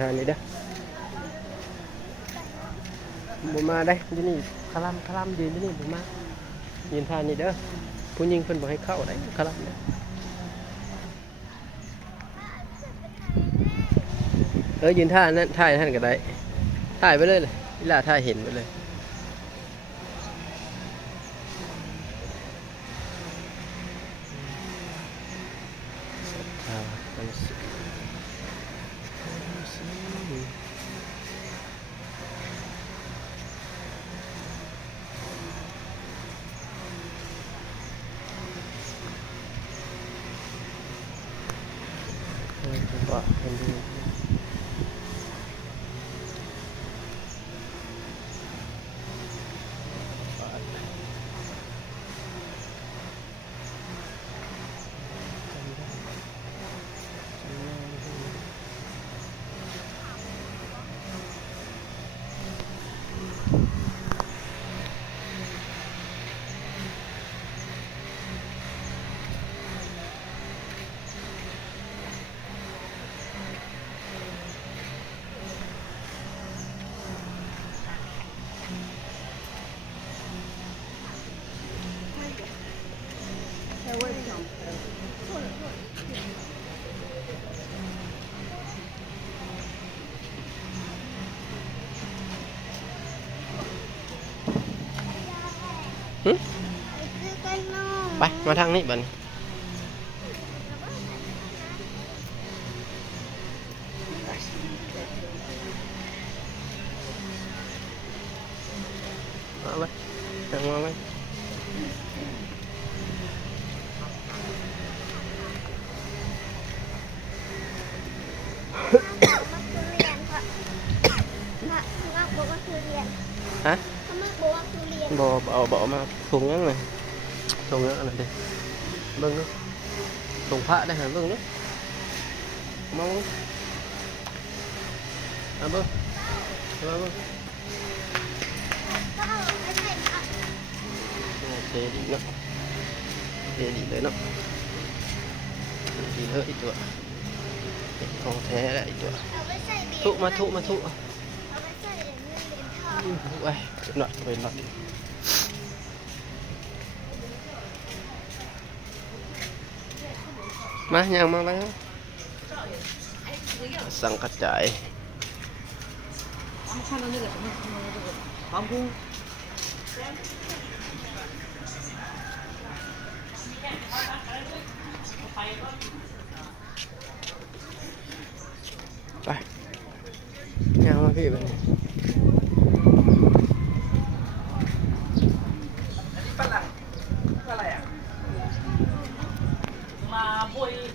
ท่านี้เด้อบ่มาได้อยู่นี่คลำยืนอยู่นี่บ่มายืนท่านี้เด้อผู้หญิงเพิ่นบ่ให้เข้าได้คลำเด้อยืนท่านั้นถ่ายท่านก็ได้ถ่ายไปเลยเวลาถ่ายเห็นไปเลยว่าเห็นดูไปมาทางนี้บัดนี้มาไว้นั่งมาไว้ฮะบ่เอามาถุงยังไงถุงยังอะไรเด้เบิ่งดูถุงพระได้หาเบิ่งดูมองเบิ่งมาเบิ่งเทดีเนาะเทดีเลยเนาะดีเลยอีตัวของแท้แล้วอีตัวทุมาไว้หน่อยเป็นหน่อยมายังมาแล้วสังกระจายไปยังมาพี่แบบนี้มาบุย